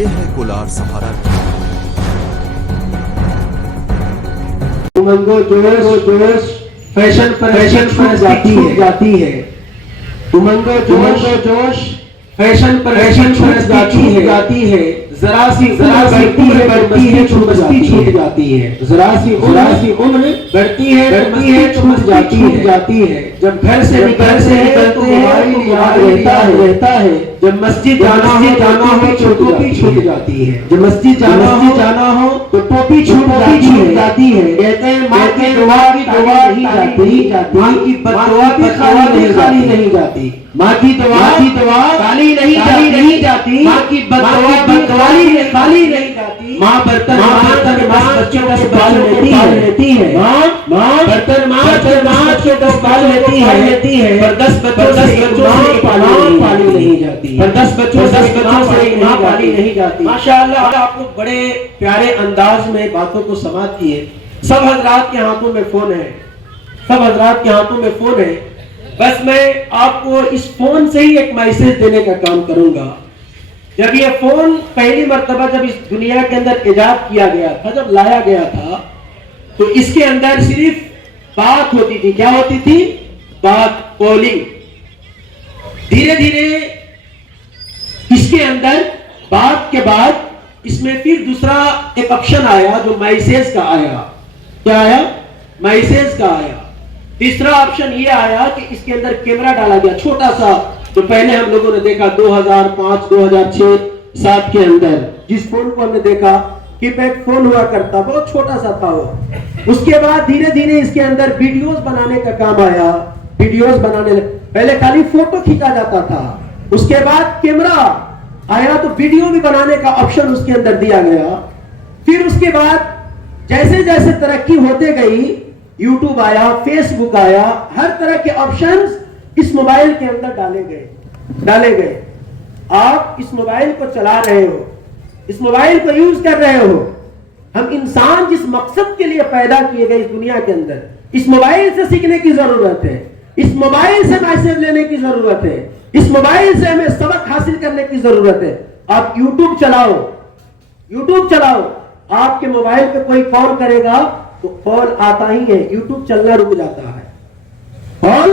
یہ ہے کولار سہارا کی امنگو جوش فیشن پر جاتی ہے. امنگو جوش فیشن پر جاتی ہے. ذرا سی بڑھتی ہے مستی چھوٹ جاتی ہے. ذرا سی عمر بڑھتی ہے مستی چھوٹ جاتی ہے. جب گھر سے نکلتے ہیں تو موبائل یاد رہتا ہے. جب مسجد جانا ہو ٹوپی چھوٹ جاتی ہے. جب مسجد جانا ہو تو ٹوپی چھوٹ جاتی ہے. کہتے ہیں ماں کی دعا نہیں جاتی. ماں کی بددعا بھی خالی نہیں جاتی. ماں کی دعا خالی نہیں جاتی. ماں کی بددعا بھی خالی نہیں جاتی. ماں برتن بچوں کو سنبھال لیتی ہے. ماں برتن بچوں کو سنبھال لیتی ہے. پر 10 بچوں سے پالی نہیں جاتی. پر 10 بچوں سے ماں پالی نہیں جاتی. ماشاءاللہ آپ لوگ بڑے پیارے انداز میں باتوں کو سماعت کیے. سب حضرات کے ہاتھوں میں فون ہے. بس میں آپ کو اس فون سے ہی ایک میسج دینے کا کام کروں گا. جب یہ فون پہلی مرتبہ جب اس دنیا کے اندر ایجاد کیا گیا تھا, جب لایا گیا تھا, تو اس کے اندر صرف بات ہوتی تھی. کیا ہوتی تھی؟ بات, کالنگ. دھیرے دھیرے اس کے اندر بات کے بعد اس میں پھر دوسرا ایک آپشن آیا جو میسج کا آیا. کیا آیا؟ میسج کا آیا. تیسرا آپشن یہ آیا کہ اس کے اندر کیمرہ ڈالا گیا, چھوٹا سا, جو پہلے ہم لوگوں نے دیکھا 2005 2006 7 کے اندر. جس فون کو ہم نے دیکھا کی پیڈ فون ہوا کرتا, بہت چھوٹا سا تھا وہ. اس کے بعد دھیرے دھیرے اس کے اندر ویڈیوز بنانے کا کام آیا. پہلے خالی فوٹو کھینچا جاتا تھا, اس کے بعد کیمرہ آیا تو ویڈیو بھی بنانے کا آپشن اس کے اندر دیا گیا. پھر اس کے بعد جیسے جیسے ترقی ہوتے گئی, یوٹیوب آیا, فیس بک آیا, ہر طرح کے آپشنز اس موبائل کے اندر ڈالے گئے. آپ اس موبائل کو چلا رہے ہو, اس موبائل کو یوز کر رہے ہو. ہم انسان جس مقصد کے لیے پیدا کیے گئے اس دنیا کے اندر, اس موبائل سے سیکھنے کی ضرورت ہے, اس موبائل سے میسج لینے کی ضرورت ہے, اس موبائل سے ہمیں سبق حاصل کرنے کی ضرورت ہے. آپ یوٹیوب چلاؤ, آپ کے موبائل پہ کوئی کال کرے گا تو کال آتا ہی ہے, یوٹیوب چلنا رک جاتا ہے, کال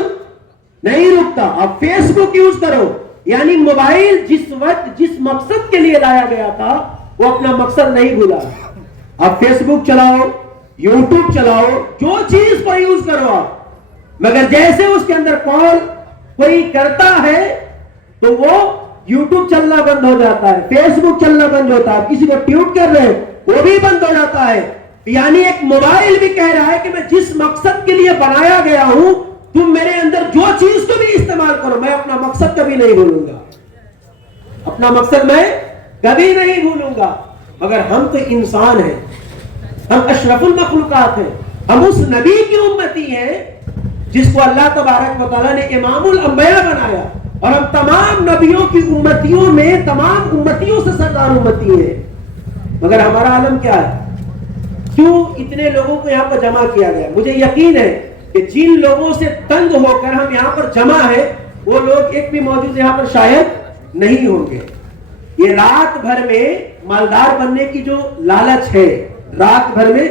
نہیں رکتا. آپ فیس بک یوز کرو, یعنی موبائل جس وقت جس مقصد کے لیے لایا گیا تھا وہ اپنا مقصد نہیں بھولا. آپ فیس بک چلاؤ, یوٹیوب چلاؤ, جو چیز کو یوز کرو آپ, مگر جیسے اس کے اندر کال کوئی کرتا ہے تو وہ یوٹیوب چلنا بند ہو جاتا ہے, فیس بک چلنا بند ہوتا ہے, کسی کو ٹویٹ کر رہے وہ بھی بند ہو جاتا ہے. یعنی ایک موبائل بھی کہہ رہا ہے کہ میں جس مقصد کے لیے بنایا گیا ہوں, تم میرے اندر جو چیز کو بھی استعمال کرو, میں اپنا مقصد کبھی نہیں بھولوں گا. مگر ہم تو انسان ہیں, ہم اشرف المخلوقات ہیں, ہم اس نبی کی امتی ہیں جس کو اللہ تبارک و تعالیٰ نے امام الانبیاء بنایا, اور ہم تمام نبیوں کی امتیوں میں تمام امتیوں سے سردار امتی ہیں. مگر ہمارا عالم کیا ہے؟ کیوں اتنے لوگوں کو یہاں پر جمع کیا گیا؟ مجھے یقین ہے کہ جن لوگوں سے تنگ ہو کر ہم یہاں پر جمع ہیں وہ لوگ ایک بھی موجود یہاں پر شاید نہیں ہوں گے. یہ رات بھر میں مالدار بننے کی جو لالچ ہے, رات بھر میں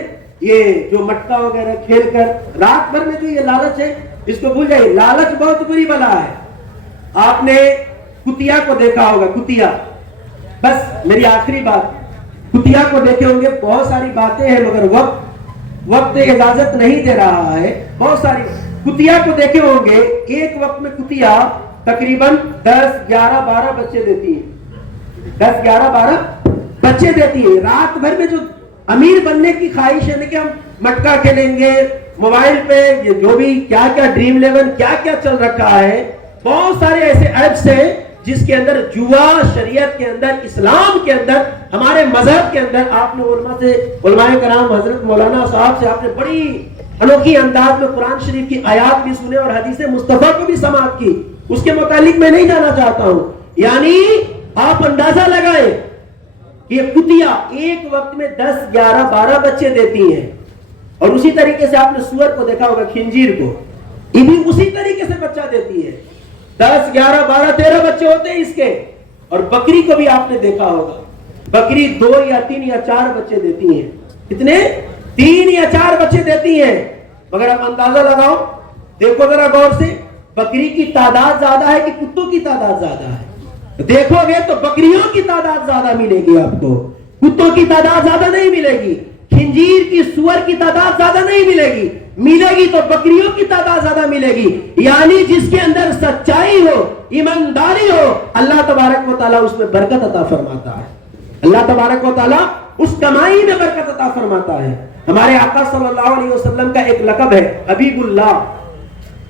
یہ جو مٹکا وغیرہ کھیل کر رات بھر میں جو یہ لالچ ہے, اس کو بھول جائیے. لالچ بہت بری بلا ہے. آپ نے کتیا کو دیکھا ہوگا, کتیا, بس میری آخری بات, کتیا کو دیکھے ہوں گے, بہت ساری باتیں ہیں مگر وقت اجازت نہیں دے رہا ہے. بہت ساری کتیا کو دیکھے ہوں گے, ایک وقت میں کتیا تقریباً 10-11-12 بچے دیتی ہے, 10-11-12 بچے دیتی ہے. رات بھر میں جو امیر بننے کی خواہش ہے کہ ہم مٹکا کھیلیں گے, موبائل پہ جو بھی کیا ڈریم 11 کیا چل رکھا ہے, بہت سارے ایسے ایپس ہیں جس کے اندر جوا, شریعت کے اندر, اسلام کے اندر, ہمارے مذہب کے اندر. آپ نے علماء کرام حضرت مولانا صاحب سے آپ نے بڑی انوکھی انداز میں قرآن شریف کی آیات بھی سنے اور حدیث مصطفیٰ کو بھی سماعت کی. اس کے متعلق میں نہیں جانا چاہتا ہوں. یعنی آپ اندازہ لگائیں کہ کتیا ایک وقت میں 10-11-12 بچے دیتی ہیں, اور اسی طریقے سے آپ نے سور کو دیکھا ہوگا, خنزیر کو, یہ بھی اسی طریقے سے بچہ دیتی ہے. 10-11-12-13 بچے ہوتے ہیں اس کے. اور بکری کو بھی آپ نے دیکھا ہوگا. بکری 2 یا 3 یا 4 بچے دیتی ہیں. کتنے؟ 3 یا 4 بچے دیتی ہیں. مگر اب اندازہ لگاؤ، دیکھو ذرا غور سے، بکری کی تعداد زیادہ ہے کہ کتوں کی تعداد زیادہ ہے؟ دیکھو گے تو بکریوں کی تعداد زیادہ ملے گی آپ کو، کتوں کی تعداد زیادہ نہیں ملے گی. خنزیر کی، سور کی تعداد زیادہ نہیں ملے گی. ملے گی تو بکریوں کی تعداد زیادہ ملے گی. یعنی جس کے اندر سچائی ہو، ایمانداری ہو، اللہ تبارک و تعالیٰ اس میں برکت عطا فرماتا ہے. اللہ تبارک و تعالیٰ اس کمائی میں برکت عطا فرماتا ہے. ہمارے آقا صلی اللہ علیہ وسلم کا ایک لقب ہے حبیب اللہ.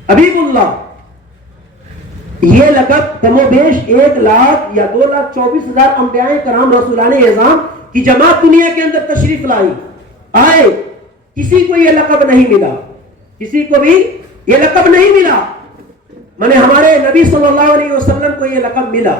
حبیب اللہ یہ لقب کم و بیش 1,00,000 یا 2,24,000 انبیاء کرام رسولان اعظام کی جماعت دنیا کے اندر تشریف لائی آئے، کسی کو یہ لقب نہیں ملا، کسی کو بھی یہ لقب نہیں ملا. میں نے ہمارے نبی صلی اللہ علیہ وسلم کو یہ لقب ملا.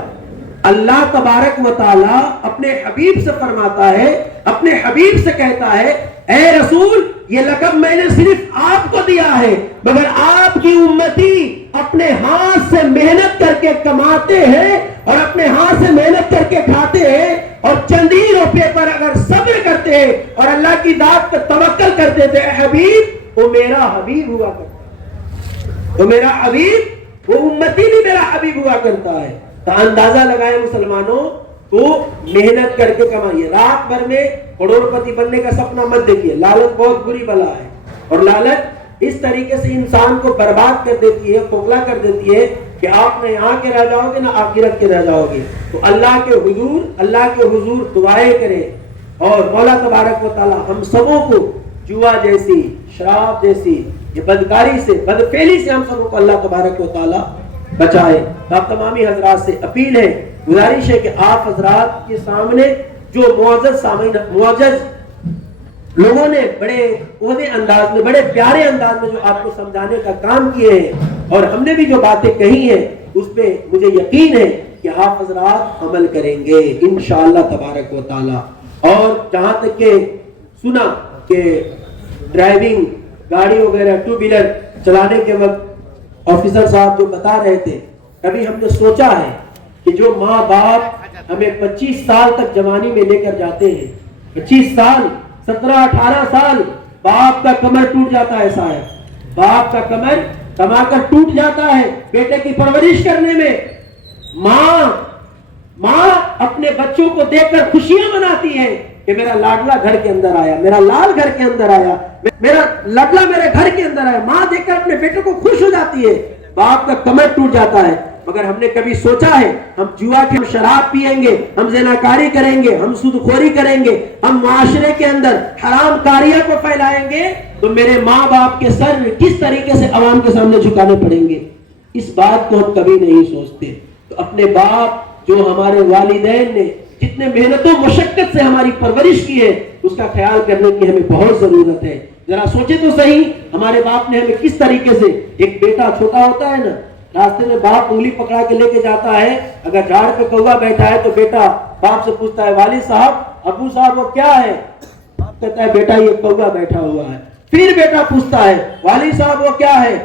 اللہ تبارک و تعالی اپنے حبیب سے فرماتا ہے، اپنے حبیب سے کہتا ہے، اے رسول یہ لقب میں نے صرف آپ کو دیا ہے، مگر آپ کی امتی اپنے ہاتھ سے محنت کر کے کماتے ہیں اور اپنے ہاتھ سے محنت کر کے کھاتے ہیں، اور چندی روپے پر اگر صبر کرتے ہیں اور اللہ کی ذات پر توکل کرتے تھے، اے حبیب وہ میرا حبیب ہوا کرتا ہے، وہ میرا حبیب، وہ امتی بھی میرا حبیب ہوا کرتا ہے. تو اندازہ لگائے مسلمانوں، تو محنت کر کے کمائیے. رات بھر میں کروڑ پتی بننے کا سپنا مت دیکھیے. لالچ بہت بری بلا ہے، اور لالچ اس طریقے سے انسان کو برباد کر دیتی ہے، کھوکھلا کر دیتی ہے کہ آپ نہ یہاں کے رہ جاؤ گے نہ آخرت کے رہ جاؤ گے. تو اللہ کے حضور دعائیں کریں، اور مولا تبارک و تعالی ہم سبوں کو جوا جیسی، شراب جیسی یہ بدکاری سے، بدفعلی سے ہم سبوں کو اللہ تبارک و تعالی بچائے. آپ تمامی حضرات سے اپیل ہے، گزارش ہے کہ آپ حضرات کے سامنے جو معزز لوگوں نے بڑے عہدے انداز میں، بڑے پیارے انداز میں جو آپ کو سمجھانے کا کام کیے ہیں، اور ہم نے بھی جو باتیں کہی ہیں اس پہ مجھے یقین ہے کہ آپ حضرات عمل کریں گے انشاءاللہ تبارک و تعالی. اور جہاں تک کہ سنا کہ ڈرائیونگ گاڑی وغیرہ 2 ویلر چلانے کے وقت آفیسر صاحب جو بتا رہے تھے، کبھی ہم نے سوچا ہے کہ جو ماں باپ ہمیں 25 سال تک جوانی میں لے کر جاتے ہیں، 25 سال 17-18 سال باپ کا کمر ٹوٹ جاتا ہے صاحب، باپ کا کمر کما کر ٹوٹ جاتا ہے بیٹے کی پرورش کرنے میں. ماں اپنے بچوں کو دیکھ کر خوشیاں مناتی ہے کہ میرا لاڈلا گھر کے اندر آیا، میرا لال گھر کے اندر آیا، میرا لڈلا میرے گھر کے اندر آیا. ماں دیکھ کر اپنے بیٹے کو خوش ہو جاتی ہے. باپ کا کمر ٹوٹ جاتا ہے. مگر ہم نے کبھی سوچا ہے ہم جوا کے، ہم شراب پیئیں گے، ہم زناکاری کریں گے، ہم سود خوری کریں گے، ہم معاشرے کے اندر حرام کاریاں کو پھیلائیں گے، تو میرے ماں باپ کے سر کس طریقے سے عوام کے سامنے جھکانے پڑیں گے؟ اس بات کو ہم کبھی نہیں سوچتے. تو اپنے باپ جو ہمارے والدین نے جتنے محنت و مشقت سے ہماری پرورش کی ہے، اس کا خیال کرنے کی ہمیں بہت ضرورت ہے. ذرا سوچے تو صحیح، ہمارے باپ نے ہمیں کس طریقے سے، ایک بیٹا چھوٹا ہوتا ہے نا، راستے میں باپ انگلی پکڑا کے لے کے جاتا ہے، اگر جھاڑ پہ کوا بیٹھا ہے تو بیٹا باپ سے پوچھتا ہے، والد صاحب، ابو صاحب وہ کیا ہے؟ باپ کہتا ہے، بیٹا یہ کوا بیٹھا ہوا ہے. پھر بیٹا پوچھتا ہے، والد صاحب وہ کیا ہے؟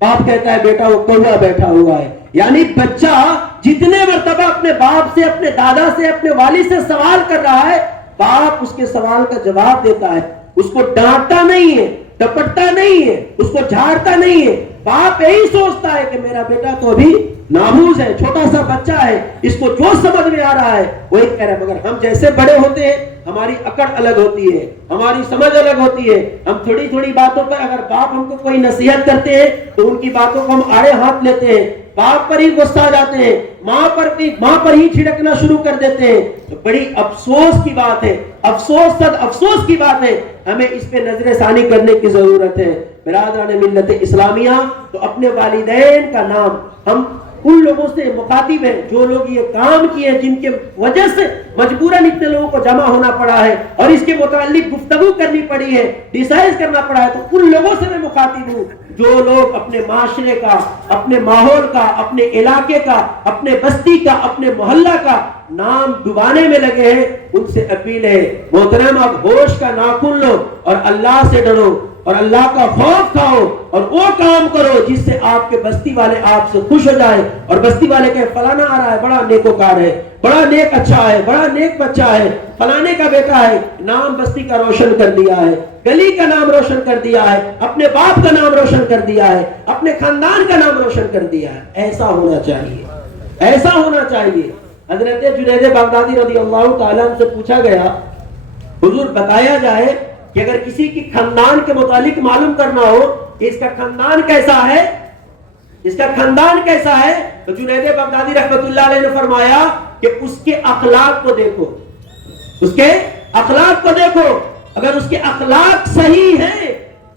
باپ کہتا ہے، بیٹا وہ کوا بیٹھا ہوا ہے. یعنی بچہ جتنے مرتبہ اپنے باپ سے، اپنے دادا سے، اپنے والد سے سوال کر رہا ہے، باپ اس کے سوال کا جواب دیتا ہے. اس کو ڈانٹتا نہیں ہے، ڈپٹتا نہیں ہے، اس کو جھاڑتا نہیں ہے. باپ یہی سوچتا ہے کہ میرا بیٹا تو ابھی ناموز ہے، چھوٹا سا بچہ ہے، اس کو جو سمجھ میں آ رہا ہے وہی کہہ رہا ہے. مگر ہم جیسے بڑے ہوتے ہیں ہماری اکڑ الگ ہوتی ہے، ہماری سمجھ الگ ہوتی ہے. ہم تھوڑی تھوڑی باتوں پر، اگر باپ ہم کو کوئی نصیحت کرتے ہیں تو ان کی باتوں کو ہم آڑے ہاتھ لیتے ہیں، باپ پر ہی غصہ آ جاتے ہیں، ماں پر ہی چھڑکنا شروع کر دیتے ہیں. تو بڑی افسوس کی بات ہے، افسوس صد افسوس کی بات ہے. ہمیں اس پہ نظر ثانی کرنے کی ضرورت ہے. برادران ملت اسلامیہ، تو اپنے والدین کا نام ہم ان لوگوں سے مخاطب ہیں جو لوگ یہ کام کیے، جن کے وجہ سے مجبوراً اتنے لوگوں کو جمع ہونا پڑا ہے اور اس کے متعلق گفتگو کرنی پڑی ہے، ڈیسائز کرنا پڑا ہے. تو ان لوگوں سے میں مخاطب ہوں جو لوگ اپنے معاشرے کا، اپنے ماحول کا، اپنے علاقے کا، اپنے بستی کا، اپنے محلہ کا نام ڈبانے میں لگے ہیں. ان سے اپیل ہے، محترم اب ہوش کا ناخن لو اور اللہ سے ڈرو. اور اللہ کا خوف کھاؤ اور وہ کام کرو جس سے آپ کے بستی والے آپ سے خوش ہو جائے اور بستی والے کہ فلانا آ رہا ہے، بڑا نیکوکار ہے، بڑا نیک اچھا ہے، بڑا نیک بچہ ہے، فلانے کا بیٹا ہے، نام بستی کا روشن کر دیا ہے، گلی کا نام روشن کر دیا ہے، اپنے باپ کا نام روشن کر دیا ہے، اپنے خاندان کا نام روشن کر دیا ہے. ایسا ہونا چاہیے، ایسا ہونا چاہیے. حضرت جنید بغدادی رضی اللہ تعالیٰ عنہ سے پوچھا گیا، حضور بتایا جائے کہ اگر کسی کی خاندان کے متعلق معلوم کرنا ہو کہ اس کا خاندان کیسا ہے، اس کا خاندان کیسا ہے، تو جنید بغدادی رحمت اللہ علیہ نے فرمایا کہ اس کے اخلاق کو دیکھو، اس کے اخلاق کو دیکھو. اگر اس کے اخلاق صحیح ہیں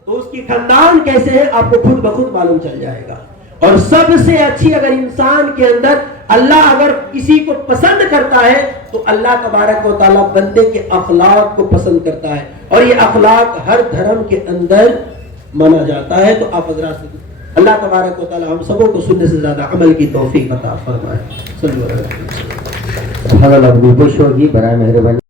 تو اس کی خاندان کیسے ہے آپ کو خود بخود معلوم چل جائے گا. اور سب سے اچھی اگر انسان کے اندر اللہ اگر کسی کو پسند کرتا ہے تو اللہ تبارک و تعالیٰ بندے کے اخلاق کو پسند کرتا ہے، اور یہ اخلاق ہر دھرم کے اندر مانا جاتا ہے. تو آپ حضرات سے اللہ تبارک و تعالیٰ ہم سبوں کو سننے سے زیادہ عمل کی توفیق عطا فرمائے. صلی اللہ علیہ وسلم. خوش ہوگی برائے مہربانی.